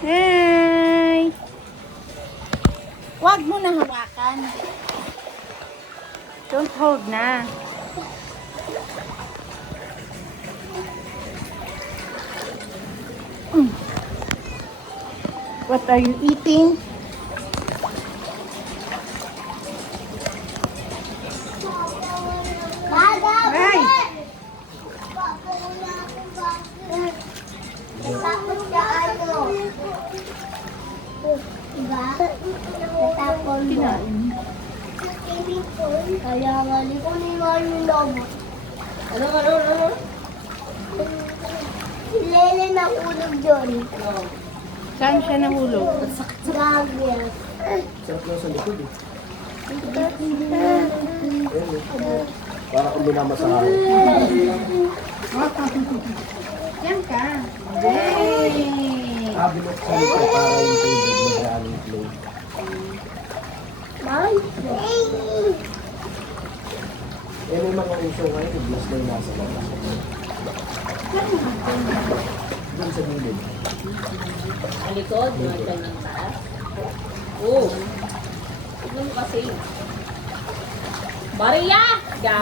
Hi! Huwag mo na hawakan. Don't hold na. What are you eating? Ay! Kinain. Kaya nga, di ko niwan yung lobo. Ano? Si Lele nahulog doon. Saan siya nahulog? Grabe. Sarap lang sa likod eh. Para kung minamasahan. Yan ka. Yay! Kabilok sa likod para yung tubig mag-running flow. Eh may mga uso ngayon, glass na yung nasa labas. Doon sa gilid. Ang likod, mga ng taas. Oo. Tignan mo kasi. Maria! Ga!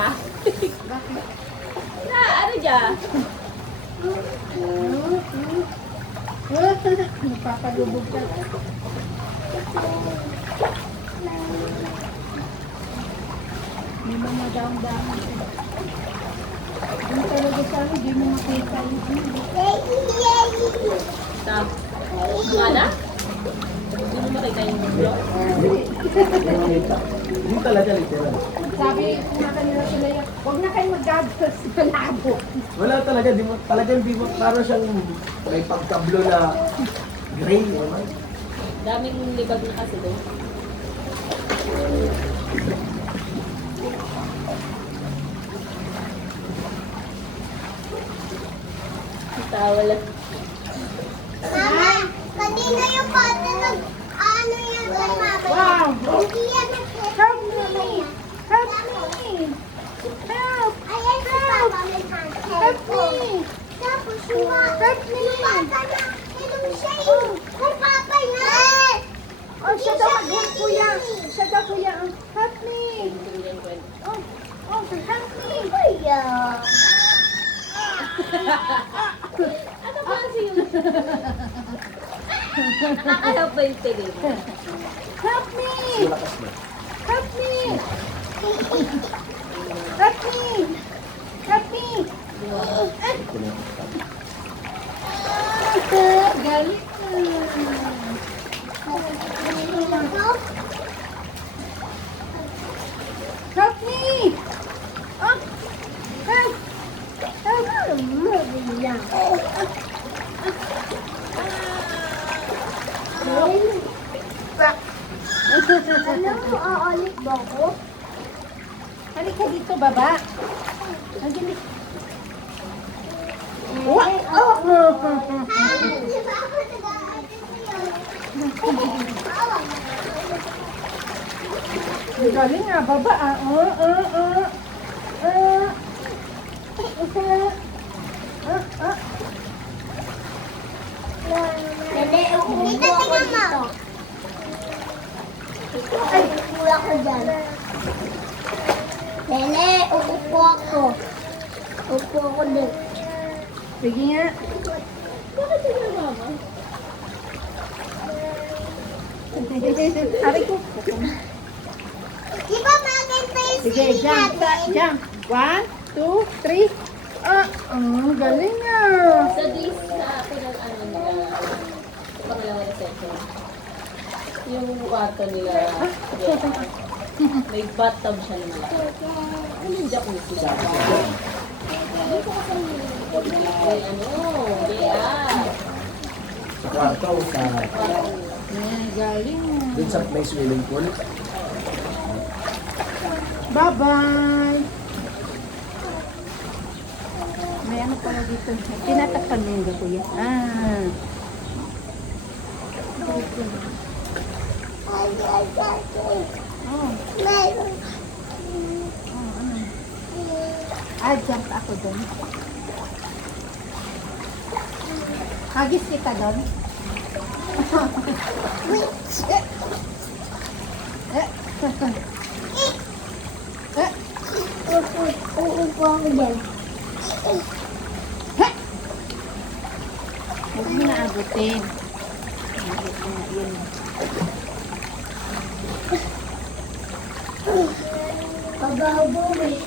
Na, ano dya? Napapalubog ka. May mga daang-daang. Yung talaga sa akin, di mo makita yung Sa, mga na? Hindi mo makita yung vlog? Hindi talaga literal. sabi nga kanila sila yung, huwag na kayo mag-gabos sa labo. Wala talaga, di mo, talagang di mo, parang siyang may pagkablo na gray naman. Daming libag na kasi doon. Tawa lang. Mama, kanina yung pata ano yan kay mama. Wow! Hindi yan Help me! Help me! Help! Ayan si Papa may hand. Help me! Tapos yung Help me! yung bata na, ilong siya eh. Kay Papa na. Oh, siya daw, kuya. Siya daw, kuya. Help me! Oh, oh, help me! Kuya. Ano ba kasi yung... Nakakahap ba yung tingin? Help me! Malakas na. Help me! Help me! Help me! Galit Help me! Oh! Help! Help! Ano, aalit ba ako? Halika dito, baba. Halika. Ay, Oh! di ba ako nag-aalit sa'yo? Ang galing nga, baba ah. Dali, uupo ako dito. Ay, uupo ako dyan. Lele, uupo ako. Upo ako dito. Sige nga. Bakit yung mama? Aray ko. Di ba maganda yung Sige, swimming jump, natin? jump. 1, 2, 3. Ang galing ah. Sa this, sa ano nila, pangalawa na section. Yung kwarto nila, may bathtub siya na malaki. Ano yung jacuzzi? Ay, ano, yeah. Sa kwarto, sa, Ang galing ah. dun sa may swimming pool. Bye-bye. May ano pala dito. Tinatakpan mo yung kuya. Oh. Meron. Jump ako doon. Hagis kita doon. Uupo ako dyan. Huwag mo na abutin. Yun. Pabaho eh.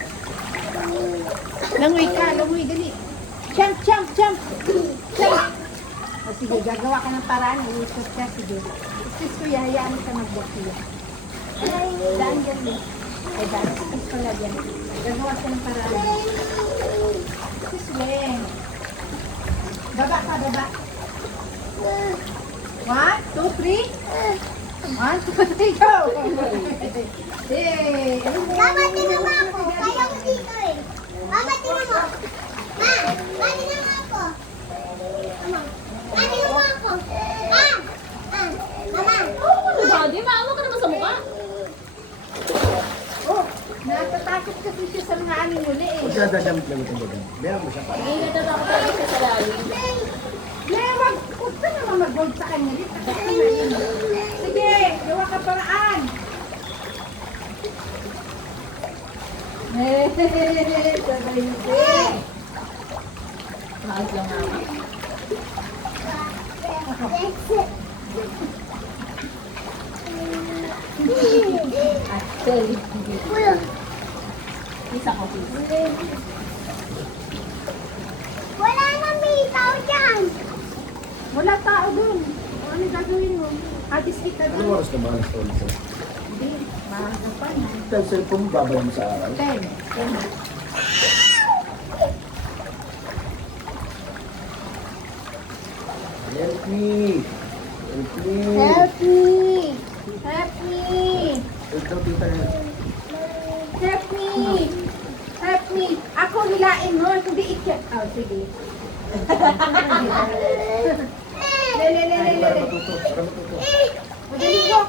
Langoy ka, langoy, dali. Jump, jump, jump. Jump. O sige, gagawa ka ng paraan. Iikot ka, sige. Sis ko, hayaan ka mag-boxing. Daan dyan din. Ay, daan. Sis ko lang yan. Gagawa ka ng paraan. Sis, weng. Baba ka, baba. 1, 2, 3. 1, 2, 3, go! Yay! Mama, tinan mo ako. Kaya ko dito eh. Mama, tinan mo. Ma, tinan mo ako. Mama, tinan mo ako. Mama. Daddy, maawa ka naman sa mukha. Oh, natatakot kasi siya sa mga aling muli eh. Huwag siya dadamit lang ito dadamit. Meron mo siya pa. Hindi natatakot talaga siya sa lalim. Huwag ka naman mag-gold sa kanya. Sige, gawa ka paraan. Sabay mo. Maas lang mama. Actually, isa ko please. Wala na may tao dyan. Wala tao dun. Ano gagawin mo? Hadis kita Anong dun. oras na ba ang story sa'yo? Hindi, maaga pa na. Ito ang cellphone mo, babalik mo sa araw. 10. Help me! Help me! Help me. Help me! Help daw, tita. Help me! Help me! Ako hilain mo, hindi ikat. Oh, sige. Le. Para matuto. Para matuto. Madali ko.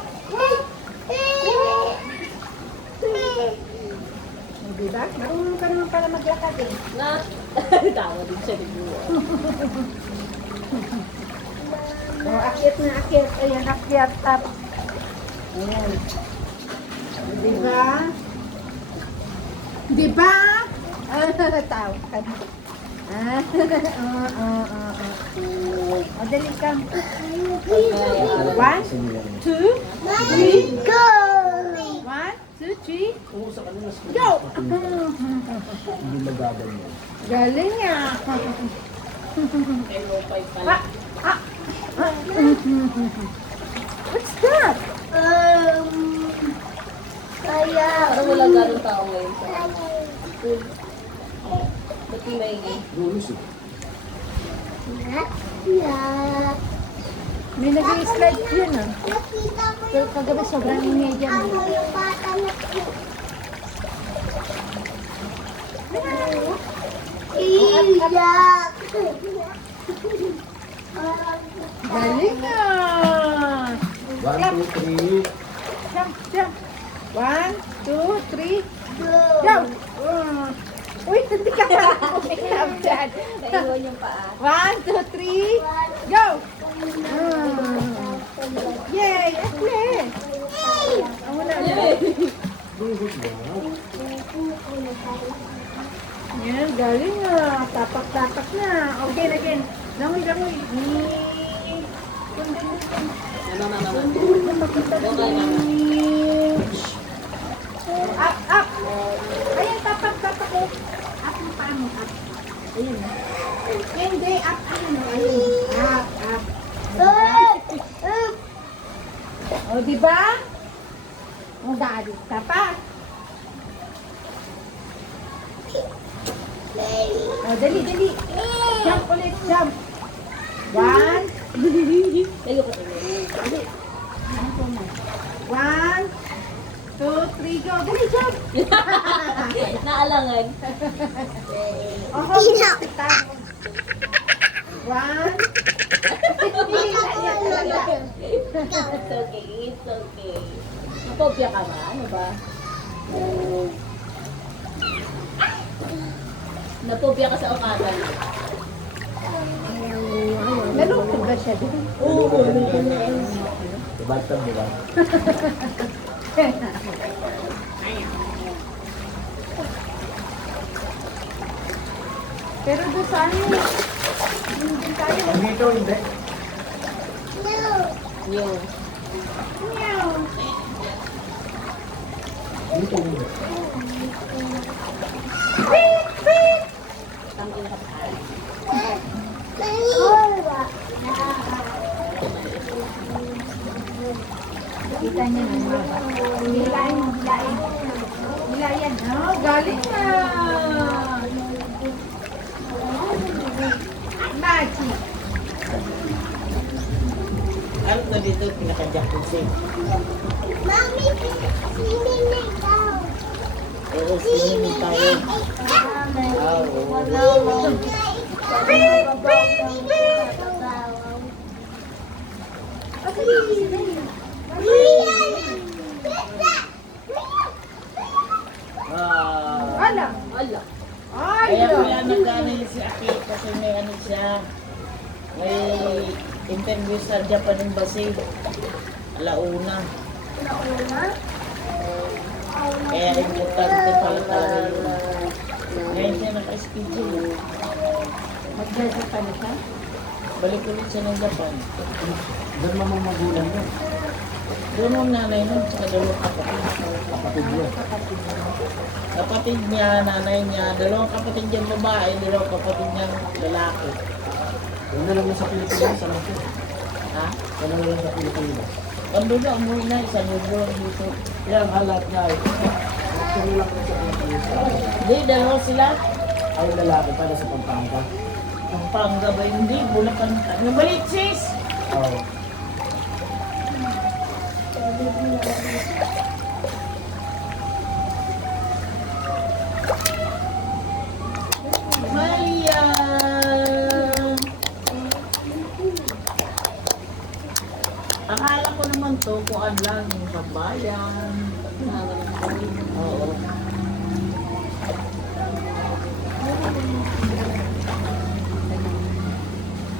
Diba? Marunong ka naman para maglakad eh. Na, tawa din siya dito. Oh, akyat na akyat. Ayan, akyat. Up. Ayan. Diba? Diba? Tao ka na. Madali ka. 1, 2, 3. Go. 1, 2, 3. Kung sa kanila, Go! hindi magaganyan. Galing niya. MO5 pala. What's that? Kaya. Parang wala ganun tao ngayon sa school. Ba't di maigi? Lulus eh. May nag-slide yun ah. Nakita ko Pero kagabi sobrang ingay dyan. ako yung bata na iyak. Galing ah. 1, 2, 3. Jump, jump. 1, 2, 3. Go. Go! Uy, hindi ka pala kumikap dyan. Naiwan yung paa. 1, 2, 3. Go! Yay! Ekle! Ang wala na. Yan, galing ah. Tapak-tapak na. Okay, again. Langoy. Mama. Okay, mama. Up! Ayan, tapak ko. Up mo pa mo, up. Ayan. Hindi, up. Ayun. Up. O, diba? O, dali. Tapak. O, dali. Jump ulit, jump. 1. Ayoko ko tuloy. Ano po na? 1, 2, 3, go. Dali, jump. Naalangan. Oh, hold on. 1. It's okay. Napopya ka ba? Ano ba? Napopya ka sa ukagan. Naluto ba siya din? Oo, Batang, di ba? Pero doon sa ano, hindi tayo. Dito, hindi. No. Yung, Meow. Dito, hindi. tangking ka pa. Kita niya na mga ba? Hilain mo, hilain. Hilayan. Oh, galing na. Magic. Ano na dito pinaka-jacuzzi? Mami, swimming na ikaw. Oo, swimming tayo. Ah, oo. Ah, Ala. Ala. kaya Ala. kaya nag-ano si Aki kasi may ano siya. May interview sa Japan Embassy. Alauna. Kaya importante pala talaga yun. Ngayon siya naka-schedule. Mag-dress pa na siya? Balik ulit siya ng Japan. Doon mamang magulang niya. Doon ang nanay nun, tsaka dalawang kapatid. Kapatid niya. Kapatid niya, nanay niya, dalawang kapatid niyang babae, dalawang kapatid niyang lalaki. Doon na lang sa Pilipinas, sa lang siya. Ha? Doon na lang sa Pilipinas. Ando na, umuwi na, isang libro lang dito. Yan, halat niya. Actually lang sa Pilipinas. Hindi, dalawa sila. Ay, lalaki para sa Pampanga. Ang panggabay, hindi, Bulacan. Nabalik, sis! Oo. Maya! Akala ko naman to, kung ano lang, yung kabayan. Oo.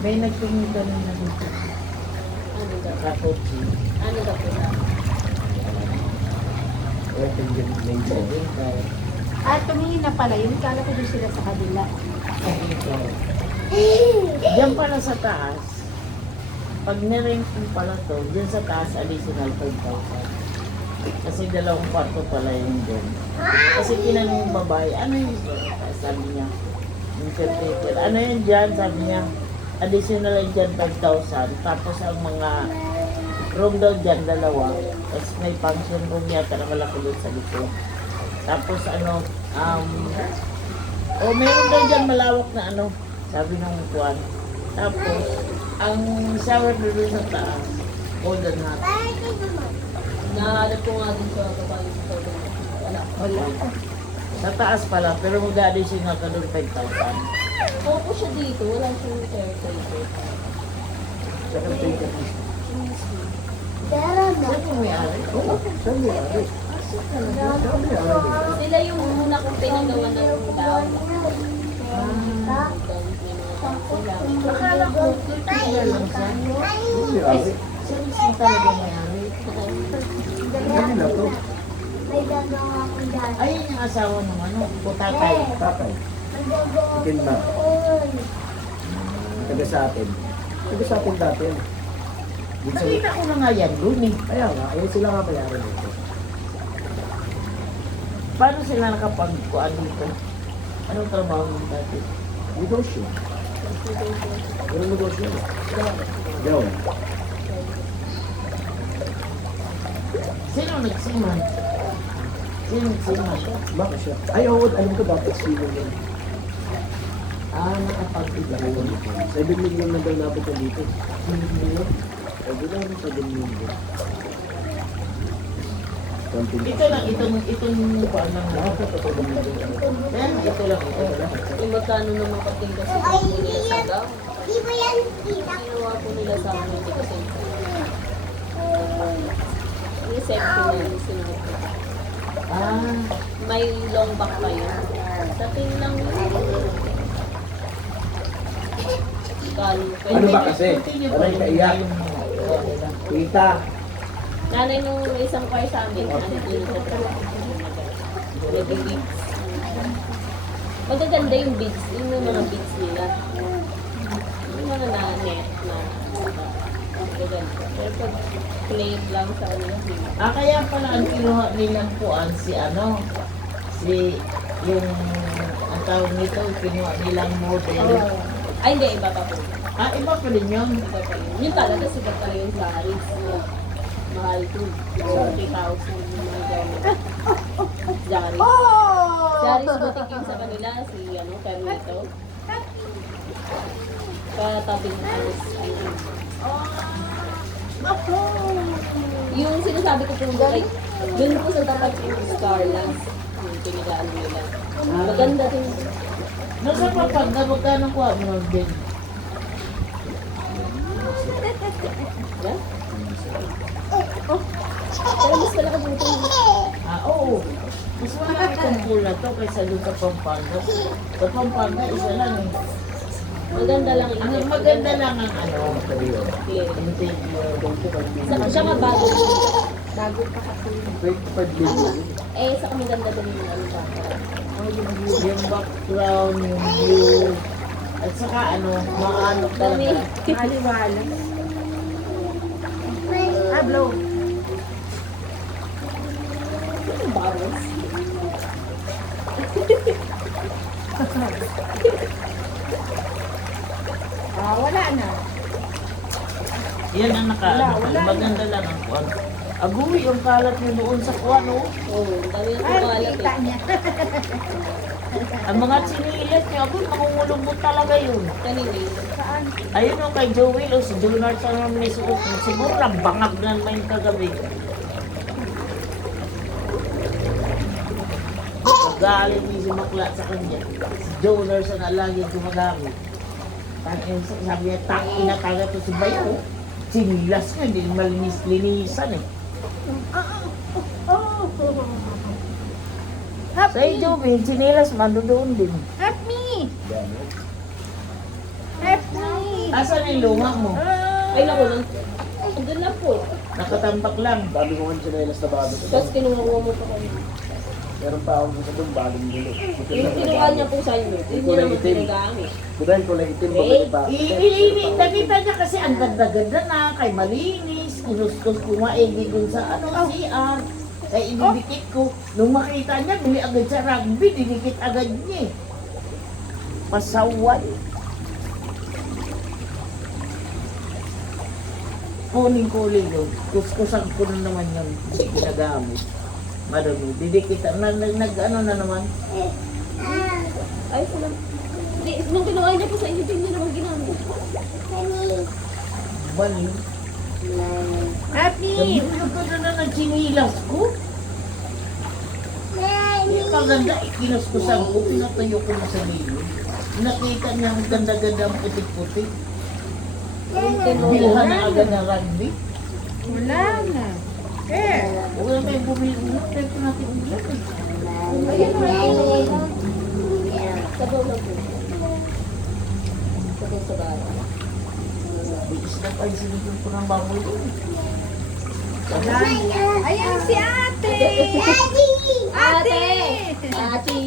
May nagtingin ka rin na dito. Ano daw? Kakotsi. Ano daw po? Ito yung nature. Ah, tumingin na pala yun. Kala ko doon sila sa kabila. Diyan pala sa taas, pag nirank mo pala to, diyan sa taas additional 5,000. Kasi dalawang kwarto pala yun doon. Kasi tinanong yung babae, ano yung sabi niya, yung caretaker, ano yan dyan, sabi niya, additional yan dyan 5,000. Tapos ang mga room daw dyan, dalawa. Tapos may function room yata na malaki doon sa likod. Tapos ano, meron daw dyan malawak na ano, sabi ng kuwan. Tapos, ang shower doon sa taas, golden hot. Nahanap ko nga din sa babae sa photo. Wala. Wala. Sa taas pala, pero mag-additional ka doon 5,000. Opo siya dito, wala siyang caretaker. Sa caretaker. Saan yung may-ari? Oo, saan niya? Saan niya? Sila yung una kong pinagawa ng down. Akala ko, caretaker lang siya. Ay, siya mismo talaga may-ari. Ano na to? May gagawa ko dyan. Ayun yung asawa ng ano, putatay. Tatay. May gagawa Ikin ba? ko. Taga sa atin. Taga sa atin dati yan. Dito sa... Nakita ko na nga yan doon eh. Kaya nga, ayun sila nga mayari nito. Paano sila nakapagkuhan dito? Anong trabaho mo dati? Negosyo. Walang negosyo yun. Yaw. Sino nagsiman? Sino nagsiman? Bakit siya? Ay, oo, alam ko dapat sino yun. Nakapag-iba. 7 million na daw napit na dito. Million. Sabi lang, 7 million. 20 Ito lang, itong kuhan lang. Yan, ito lang. Yung magkano naman kating kasi Ay, kung nila sa daw. Di ba yan kita? Ginawa ko nila sa amin, hindi kasi yung safety na sinuot ko. May long back pa yun. Sa ting lang yun. Ano ba kasi? Continue pa Parang rin kaiyak. yung nila. Tita. Nanay nung isang choir sa amin, ano din ko nag-beats. Magaganda yung beats, yung mga beats nila. Yung mga na-net na magaganda. Pero pag play lang sa kanila, Kaya pala ang kinuha nilang puan si ano, si yung ang tawag nito, kinuha nilang model. ay hindi, iba pa po. Iba pa rin yun. Iba pa yun. Yun talaga, sigat talaga yung Paris. Mahal ko. 40,000 yung mga gamit. Jari. Jari sa butik yung sa kanila, si ano, Carlito. Katabing Paris. Yung sinasabi ko po like, dun po sa tapat yung Starlands, yung pinigaan nila. Maganda din. Nasa Pampanga, magkano kuha mo ng bin? Yeah? Pero mas malaki dito yung Oo. Mas malaki itong pool na to kaysa doon sa Pampanga. Sa Pampanga, isa lang eh. maganda lang Ang yung maganda lang ang ano, clear. interior. Siya nga bago. Bago pa kasi. 25 million. Saka maganda din yung ano Yung background, yung view, at saka ano, maano talaga. Maliwalas. Blow. Yung bubbles. Wala na. Yan ang nakaano. Wala. Maganda lang ang kuwan. Agoy, yung kalat niyo doon sa kuwan, oh. Oo, dami na Ay, kumalat kita niya. Ang mga sinilas niyo, agoy, mangungulong mo talaga yun. Kanina Saan? Ayun o, kay Joel, o si Junard sa naman ni Suot. Siguro nabangag na naman yung kagabi. Galing ni si Makla sa kanya. Si Junard sa nalagi gumagamit. Sabi niya, ina talaga to si Bayo. Sinilas niya, hindi malinis-linisan eh. Sa Joel, sinilas, mando doon din. Help me! Help me! Asan yung luma mo? Ay, naku lang. Andun lang po. Nakatambak lang. Dami ko nga sinelas na bago. Tapos kinuha mo pa kami. Meron pa akong isa doon, bagong gulo. Yung kinuha niya po sa inyo, hindi niya naman ginagamit. Kudahin ko lang itim, babalik pa. Nakita niya kasi ang ganda-ganda na, kay malinis, kinustos ko maigi dun sa CR. Kaya ididikit ko. Nung makita niya, bili agad sa rugby, didikit agad niya eh. Pasawan. Kuning-kuling yun. Kuskusan ko na naman yung hindi ginagamit. Marami. Didikit, nag-ano na naman. Ay, sila. Hindi, nung kinuha niya po sa inyo, hindi niya naman ginamit. Bali. Help me! Yung ganda na ng chinilas ko. Yung maganda, ikinuskusan ko, pinatayo ko na sa lilo. Nakita niya ang ganda-ganda ang putik-putik. Bilhan na agad ng rugby. Wala na. Huwag na tayong bumili. Huwag tayo po natin ulit. Sabaw lang po. Sabaw sa bara. Bilis na pa yung sinigil ko ng baboy doon. Ayan si ate! Ate! Ate! Ate!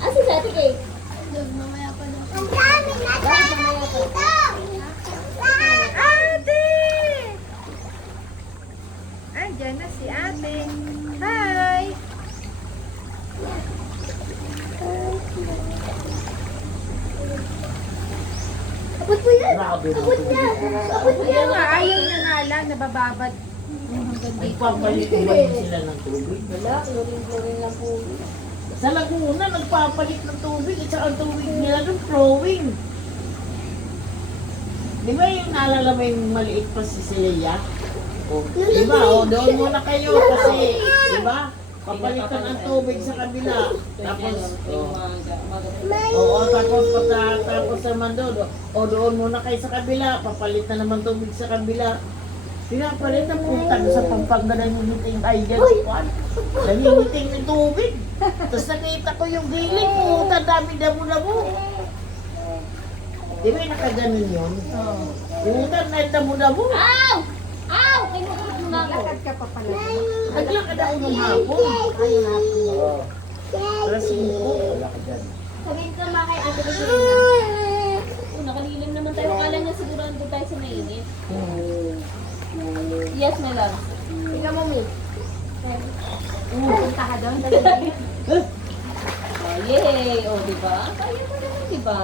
Asa si Ate Kay? Ang dami na dami dito. Ate! Andyan na si ate. Hi! Abot mo yan. Grabe na Abot ito. niya. Abot niya. Kaya nga, ayaw niya nga lang, nabababad. Hanggang dito. Nagpapalit ba yun sila ng tubig? Wala, chlorine lang po. Sa Laguna, nagpapalit ng tubig. At saka ang tubig nila doon, flowing. Di ba yung naalala mo yung maliit pa si Celia? O, di ba? O, doon muna kayo kasi, di ba? Papalitan ang tubig sa kabila. Tapos, tapos naman doon. O, doon muna kayo sa kabila. Papalit na naman tubig sa kabila. Pinapalit ang putang sa Pampanga na nangiting ay dyan si Juan. Nangingiting ng tubig. Tapos nakita ko yung giling, puta, dami damo-damo. Di ba yung nakaganon yun? Oo. Yung utang na damo-damo. Ow! Ow! Kinukulit mo na ako. Lakad ka pa pala. Naglakad ako nung hapon. Ayun na. Oo. Alas 5. Wala ka dyan. Sabihin ko mga kay Ate Lucina. Nakalilim naman tayo. Kala nga siguro andun tayo sa mainit. Yes, my love. Tingnan mo, Mi. Punta ka doon. Oh, yay! O, di ba? Kaya mo naman, di ba?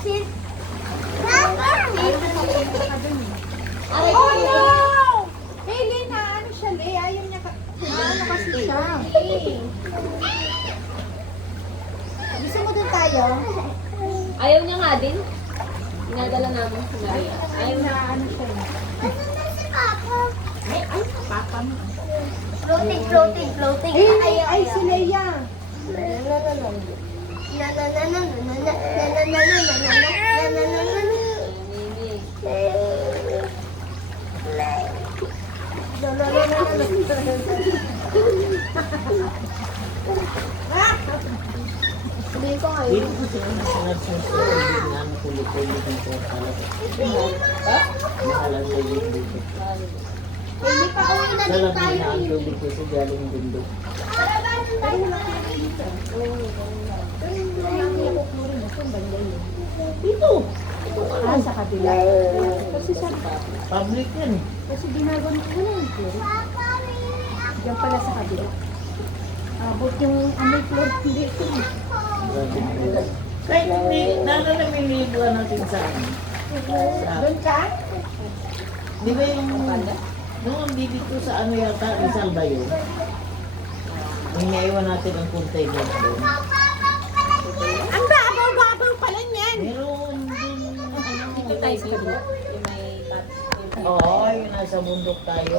Sit. Rapper! Punta ka doon. Aray Oh ko. no! Hailey, na ano siya, Le? Ayaw niya ka... Ano kasi siya? Gusto mo doon tayo? Ayaw niya nga din. Inadala namin si Maria. Ayaw na ano siya. Nasaan na si Papa? Ay, papa mo. Floating, floating, floating. Ay, si Leia. Sabihin ko ngayon. Dito ko sila nasanad sa tubig na makulit-kulit ng portal. Mahalan sa dito. Hindi pa uwi na Sa din lang tayo. na ang tubig kasi galing bundok. Para ba nung tayo Dito! Ah, sa kabila. Kasi sa... Public yan. Kasi ginagawa ko na yung floor. Diyan pala sa kabila. Abot yung ano floor dito. Kahit hindi, nananamilibuan natin sa amin. Doon ka? Di ba yung nung dito sa ano yata, Rizal ba yun? Inaiwan natin ang container doon. Ang babaw-babaw pala niyan. Meron din, Dito tayo sa kabila. Yung may tat. oo, yung nasa bundok tayo.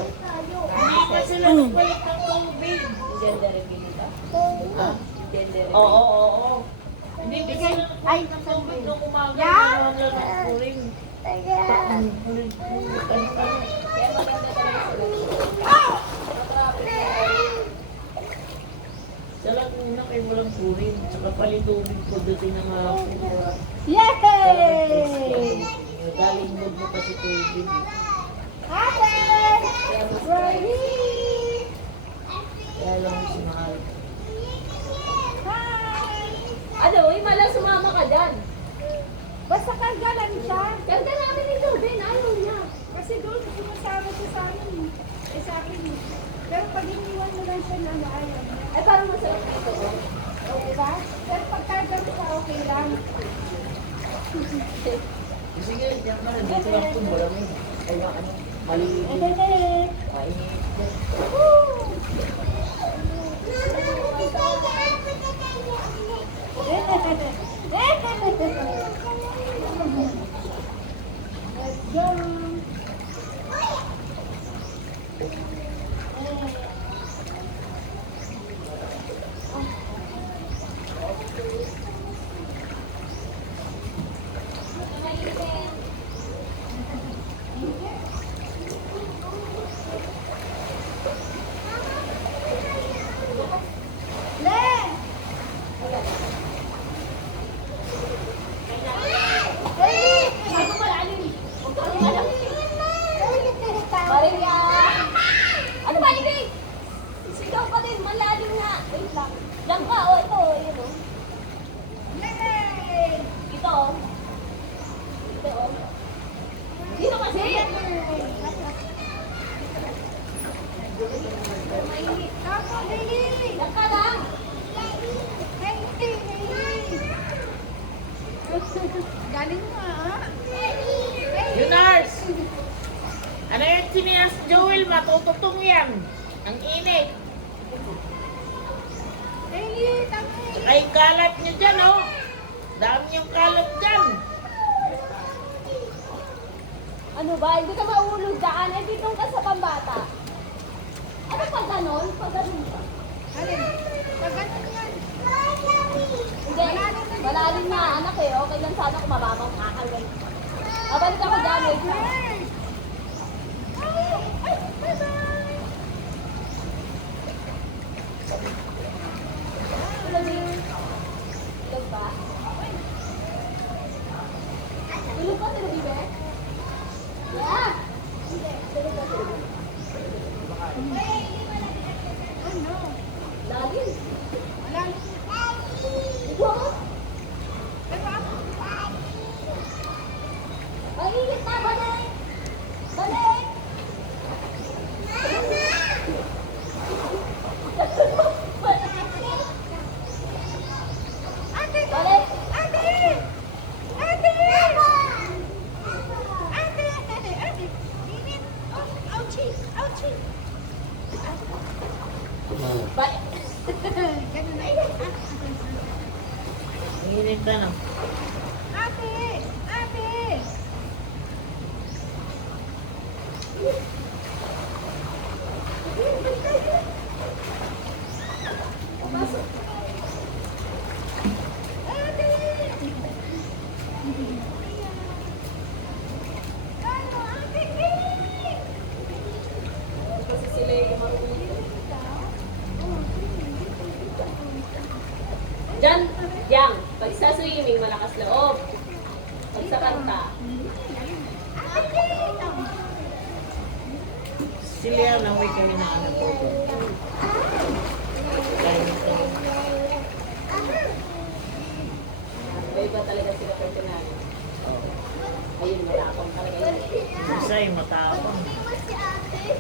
Hindi pa sila nagpalit ng tubig. Gender reveal nila. Ha? Gender Oo, oo, oo. Hindi pa sila Ay, nagpalit ng tubig nung umaga. Yan! Naroon lang ng puring. Puring. Kaya maganda talaga sila. Sa lahat muna kayo walang puring. Tsaka palitubig ko dating ng mga Yay! galing mo kasi tubig. Ate! Ready? Kaya lang si Mahal. Hi! Ano, malang sumama ka dyan. Basta karga lang siya. Ganda namin ni Ruben. Ayaw niya. Kasi doon, sumasama siya sa amin. Eh, sa akin. Pero pag iniwan mo lang siya na ayaw niya. Ay, parang masarap dito. Okay ba? Pero pag karga mo siya, okay lang. Sige, diyan ka na. Dito lang po. Wala mo. Ay, ano. Maliit. Eh, Mainit. Let's go. Maria! Ano ba, Libig? Sigaw ka din. Malalim nga. Wait lang. Diyan ka. O, ito. Yun, o. Ito, o. Ito, o. Dito kasi. Diyan ka lang. Galing mo ah. Yunars! Ano yung sinias Joel? Matututong yan. Ang init. Tsaka yung kalat nyo dyan, oh. Dami yung kalat dyan. Ano ba? Hindi ka maulog daan. Eh, dito ka sa pambata. Ano pag ganon? Pag ganon ba? Alin? Pag ganun yan. Hindi. Malalim na, anak eh. Okay lang sana kung mababang kakagay. Babalik ako dyan. Wait lang. Ilag ba? Ay, init na, balik! Balik! Ate! Balik! Ate! Ate! Ate! Ate! Init! Oh, ouchie! Ouchie! Balik. Ganun na. Init na no. Ate! Ate! Kasi sila yung marunong. Diyan, yang, pag sa swimming, malakas loob. Pag sa kanta, Sila lang may kami na ano po doon. Kaya ito. iba talaga sila personal. Ayun, matapang talaga yun. Isa ay matapang.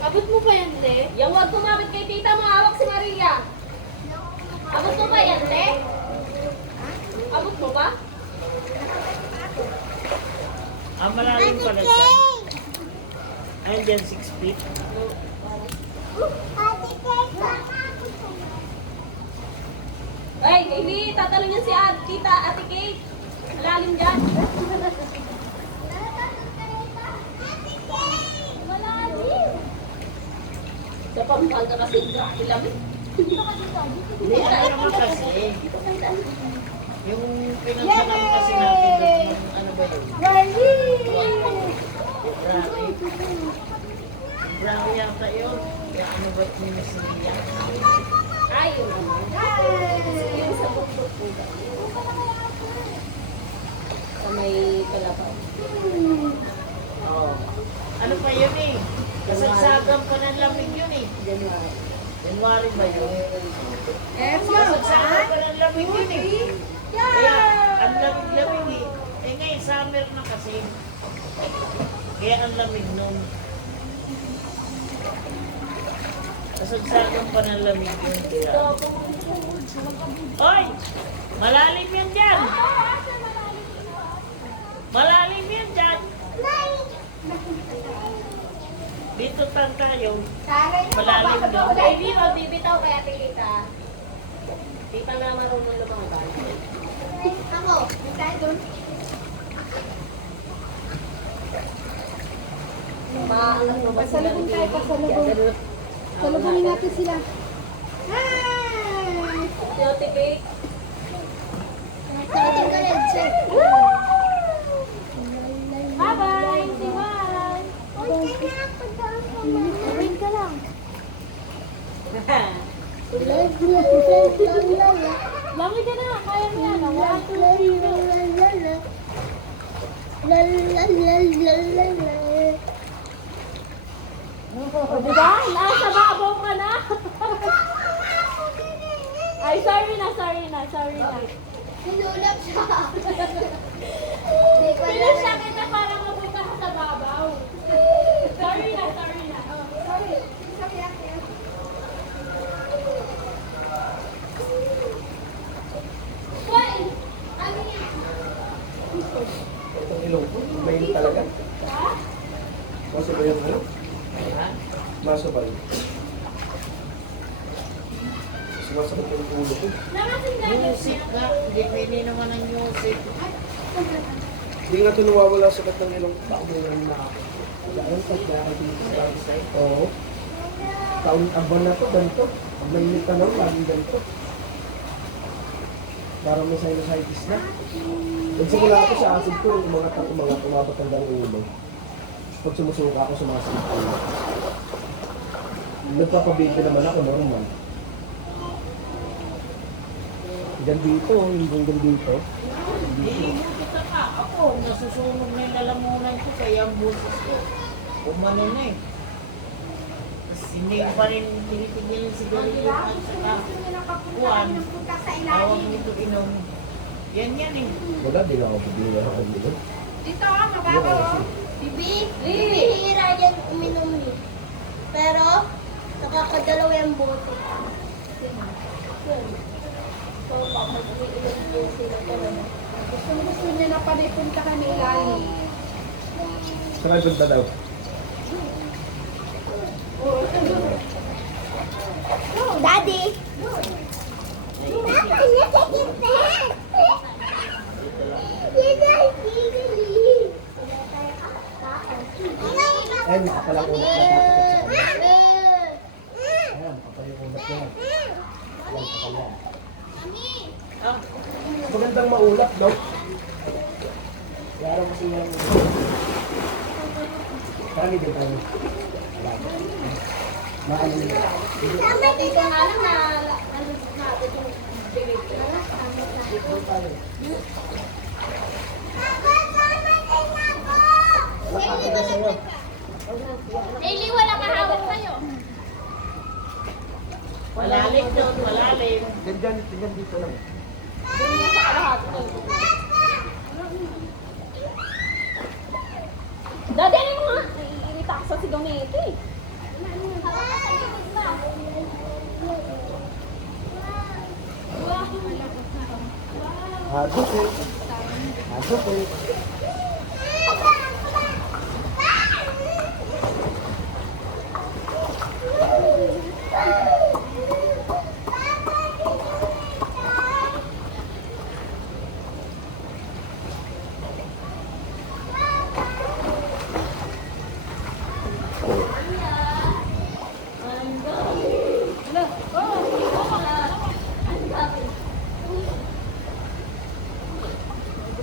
Abot mo pa yan, Le? Yung wag kumapit kay tita mo, hawak si Maria. Abot mo pa yan, Le? Abot mo pa? Ah, malalim pala siya. Ayun dyan, 6 feet. Ay, hindi, tatanong niya si tita, Ate Kate. Malalim dyan. Sa Pampanga kasi, grabe lamig. Hindi, ano naman kasi. Yung pinagsakan kasi natin doon, ano ba yun? Brownie. Brownie yata yun. Kaya ano ba ni Miss Nia? Ayun naman. Yun sa bukbuk po. Sa may kalabaw. Oo. Ano pa yun eh? Kasagsagan pa ng lamig yun eh. January. January ba yun? Kasagsagan pa ng lamig yun eh. Kaya ang lamig-lamig eh. Eh ngayon, summer na kasi. Kaya ang lamig nun. Kasagsagan pa ng lamig yun. Kaya. Hoy! Malalim yan dyan! Malalim yan dyan! Dito tan tayo. Malalim doon. Baby, magbibitaw kaya tita. Tita na marunong lumangan. Ako, tayo doon. Maangat mo ba sila? Pasalubong tayo, pasalubong. Salubungin natin sila. Hi! Ate Kate. Bye-bye! Siwan! Uwin ka lang. Langi ka na. Kaya mo yan. 1, 2, 3. O diba? Nasa babaw ka na. Ay, sorry na. Sinulap siya. Pinasya kita para mapunta ka sa babaw. Sorry na. Sorry. Why? Ano yan? Itong ilong ko, mainit talaga. Maso ba yung ano? Ha? Maso ba yun? Sumasakit yung ulo ko. Namasin ka. Music ka. Hindi pwede naman ang music. Hindi nga ito nawawala sa sakit ng ilong. Bakit mo rin na ako? Dahil pag dahil oo. Taon abon na to, ganito. Pag mainit ka lang, laging ganito. Parang may sinusitis na. Nagsimula ako sa acid ko, umangat umabot ang dalang ulo. Pag sumusuka ako sa mga sakit. Nagpapabigyo naman ako, normal. Hanggang dito, hanggang dito. Hindi kita pa. Ako, nasusunog na yung lalamunan ko kaya ang busis ko. Umano na eh. Tapos hindi ko pa rin tinitigil yung sigarilyo at saka buwan. Tawag nito inom. Yan eh. Wala, di na ako pabigyan ako dito. Dito, mababaw. Bihira yan uminom ni. Pero, nakakadalawa yung boto. Yun. So, bakit umiinom din sila talaga? Gusto niya na panipunta kami ilalim. Saan punta daw? Daddy! Papa, nasa kita! Ayun, nakapalang ulat na tatakot sa kanya. Ayan, nakapalang ulat na. Ah, Magandang maulap, no? Yara kasi yung marami din tayo. Maano nila. Tama dito nga lang na Daily, wala kahawak sa'yo. malalim doon, malalim. Ganyan dito lang. Dada na mga naiinita ka sa sigaw na ito eh. Hagupit. Hagupit.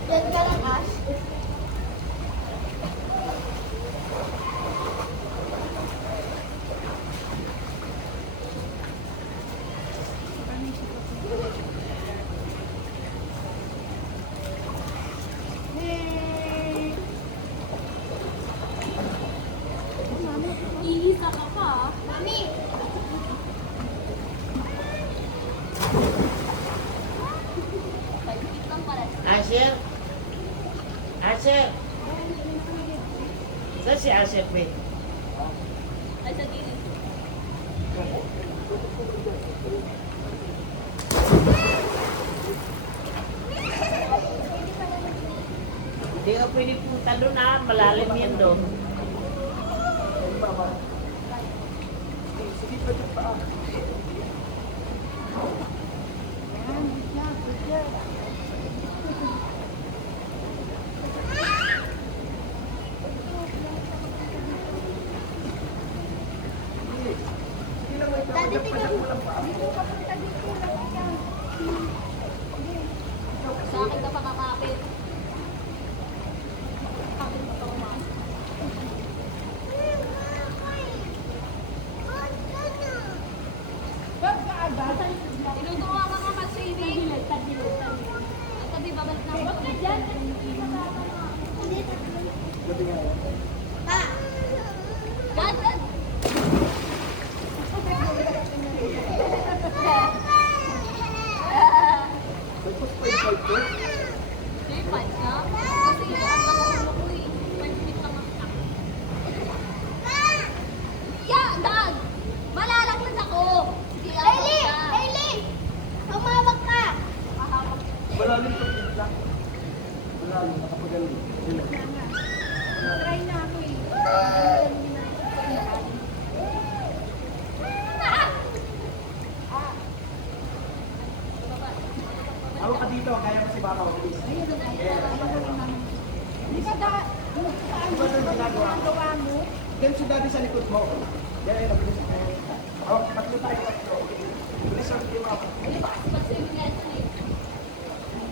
Yan ka lang, Ash. Iisa ka pa. Mami! Asher? Asher? Saan si Asher, be? Ay, sa dili. Hindi ka pwede punta doon malalim yan doon. Sige, pwede pa. Daddy, tingnan mo. Sa akin ka pa kakapit. Tinutuwa ka nga kasi ini. Ang tabi babalik na ako. Diyan. Ah! Dad, dad. Hindi, fight ka. Kasi ang bangulo ko eh. 5 minutes lang ako. Yeah, dad! Malalaglag ako! Hindi ako Hailey! ka. Hailey! Tumawag ka! Mahawak. Malalim to, lang. Malalim, nakapagaling. Try na ako eh. Ako ka dito, kaya mo si Baka mabilis. Di ba ang gawa mo? Then si Daddy sa likod mo. Yan, yan, mabilis. Oh, tatlo tayo, tatlo. Bilis ang team up.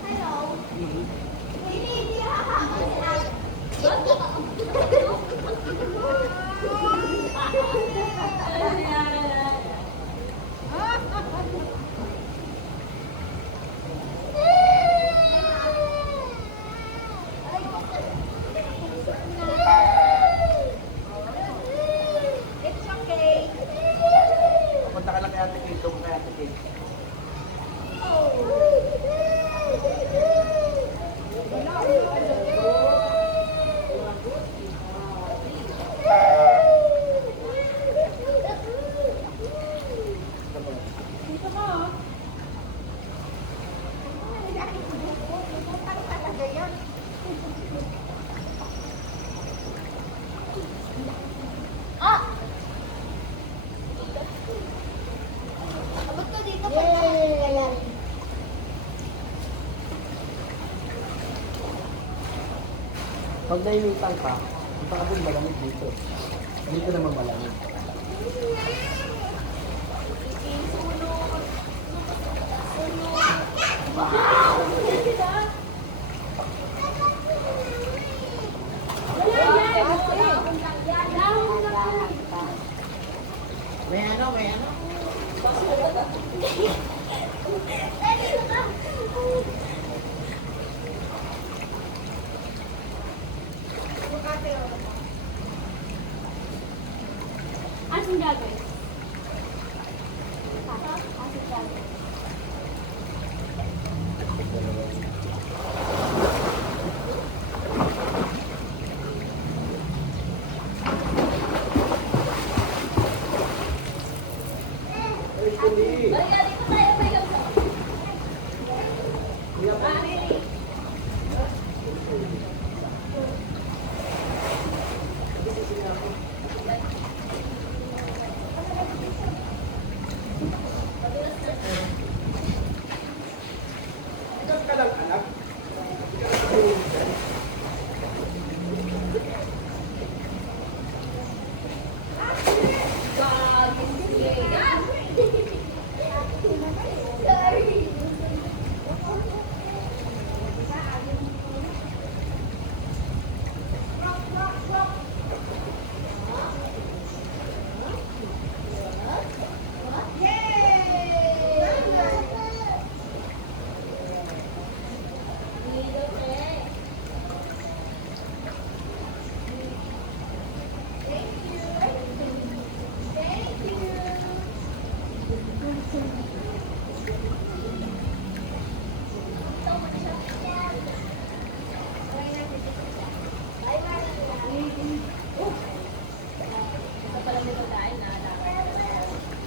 Hello? Hailey, hindi ako. It's okay. Punta ka lang kay Ate Kate, doon kay Ate Kate. Pag nainitan ka, punta ka dun malamig dito. Dito naman malamig. May ano, may ano. Asin gagawin? Asin gagawin? Ay, hindi. Ilan ka lang anak?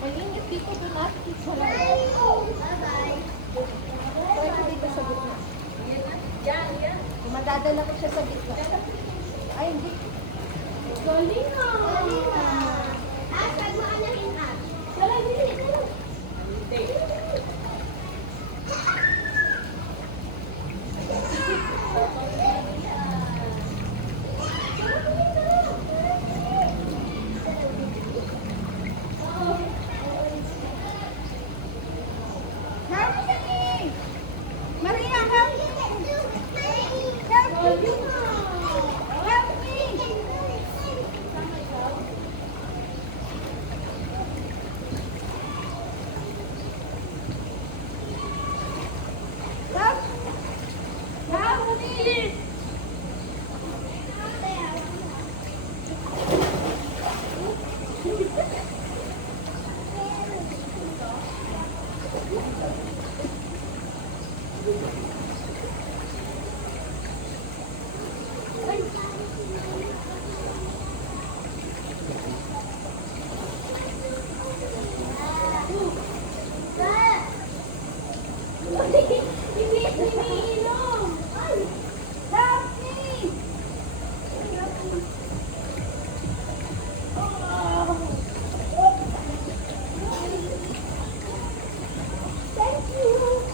Mag-ingat dito doon at sa lang. Pwede dito sa gitna. Madadala ko siya sa gitna. Ay, hindi. Galing na! Galing na! Pag mo anahin ka. Wala, dili. Maria, help me! Help me! Help me! Help! Help me! Help me! Thank you!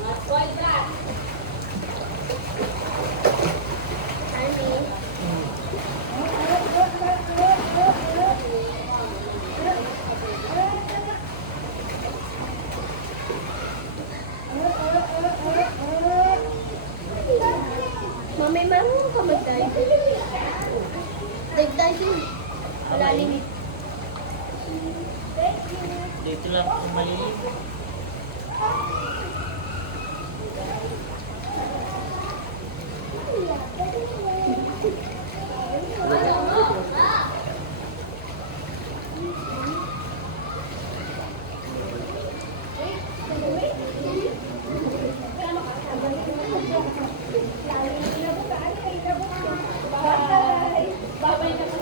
Mga spoiled brat. Mami, marunong ka mag-dive? Dive-diving. Malalim. Dito lang ako malilim. Babay na sa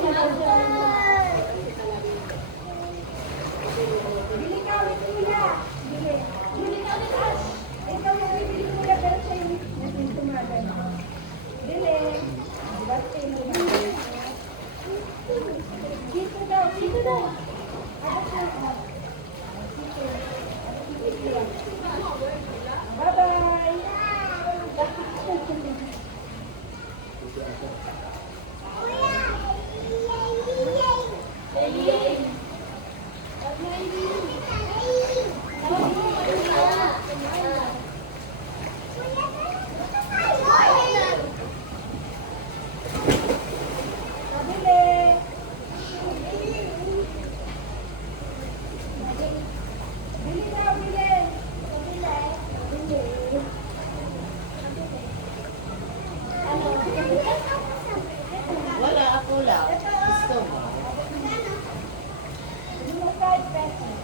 Wala, ako lang. Gusto mo?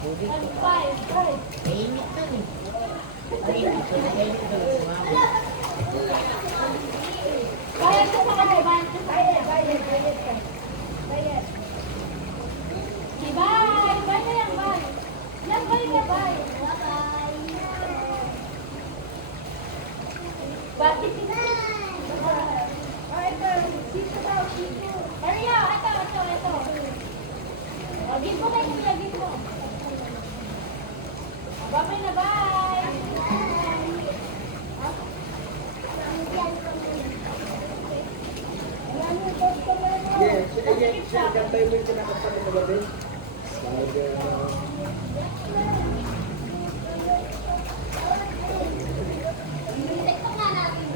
Tubig ko pa. Mainit na rin. Mainit ko na. Mainit ko na sumama. Bayad ka sa kanya, bayad ka sa kanya, bayad ka. Bayad. Bye! Bye na yan, bye. Yan, bye na, bye. Bye. Oh, ito. Dito daw, dito. Ariyo, ito. Oh, give mo kay kuya, give mo. Bye na, bye. Siya, kantay mo yung kinakanta mo magabi. Spider-Man.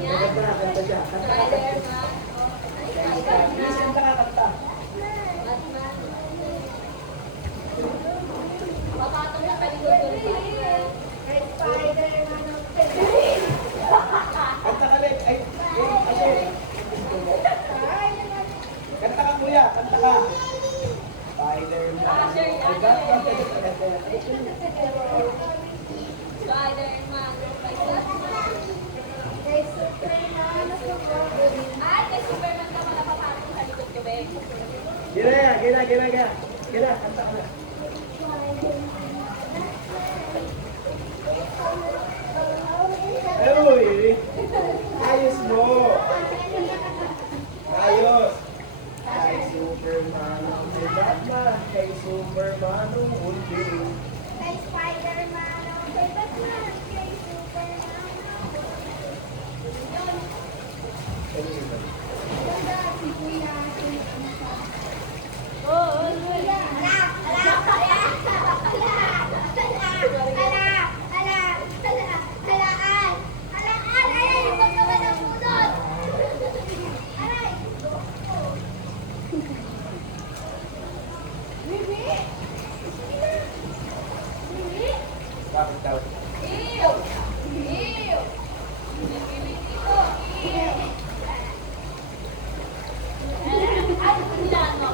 Kanta na, kanta siya. Kanta ka, kanta. Please, kanta ka, kanta. Papatong na paligod ko rin. Kanta ka rin. Ay, kasi. Kanta ka, kuya. Kanta ka. Spider-Man. Ay, kanta. Spider-Man. Ay, kay Superman ka pala papatong sa likod ko, Bek. Gina, kanta ka na. Uy! Ayos mo! Ayos! Kay Superman ang may Batman, kay Superman ang ulti. Kay Spider-Man, kay Batman, kay Superman. Ganda, si Kuya, si Bakit daw? Ay, sila, no?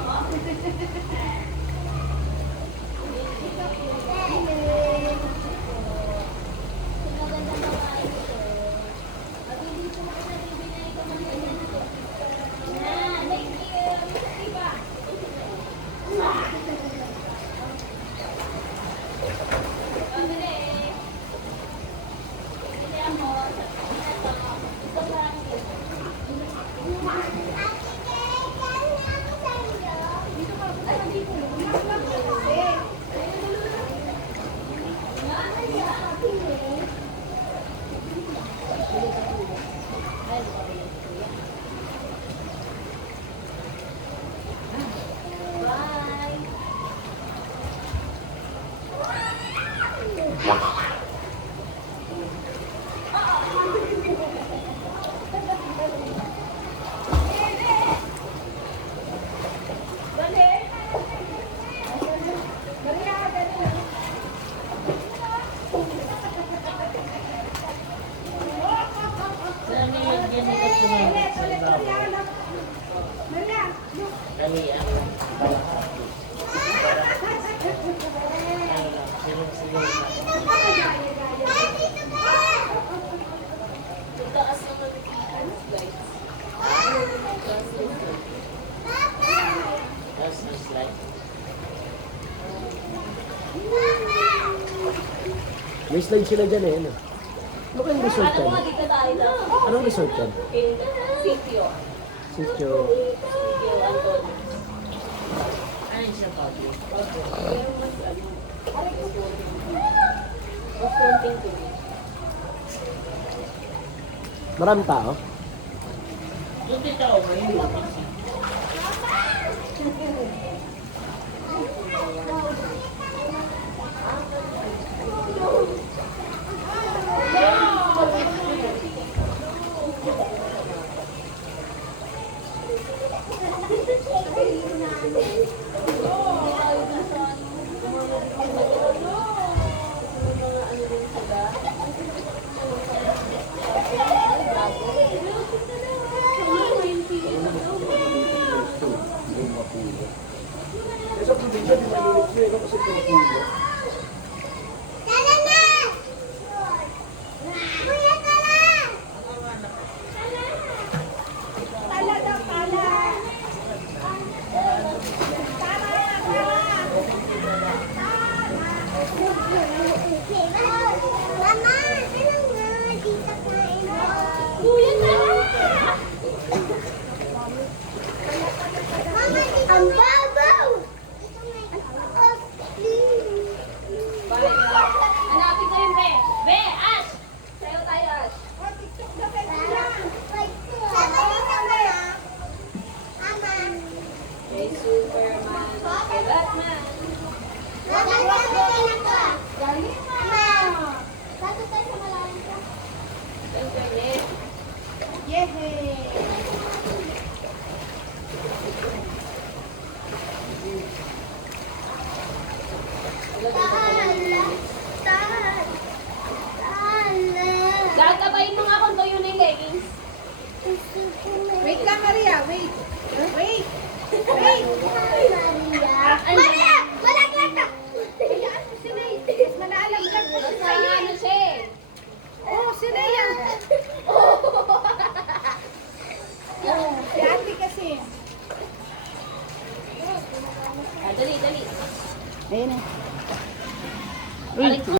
Kami ang kalahati. Ano lang, silong-silong na. Taas naman yung guys. Tapos na slide. May slide sila dyan eh. Ano? Ano kayong resort Alam mo yan? nga dito tayo na. Anong resort yan? In Sitio. Sitio. Sitio Anton. Ano yung siya pagi? Pero mas ano. Mas konting tubig. Maraming tao? Yung titao mo, hindi ko kasi. Sa probinsya, di malimit siya. Ikaw kasi pinapulo. Tala na! Kuya, tala! Tala daw, tala! Mama, ano nga? Dito kain mo. Kuya, tala! Mama, dito ang babaw! Hanapin ko yung Be. Be, Ash! Sayo tayo, Ash. Kay Superman. Kay Batman. Internet. Gagabayin mo nga kung tuyo na yung leggings. Wait lang, Maria. Wait. Wait. Maria!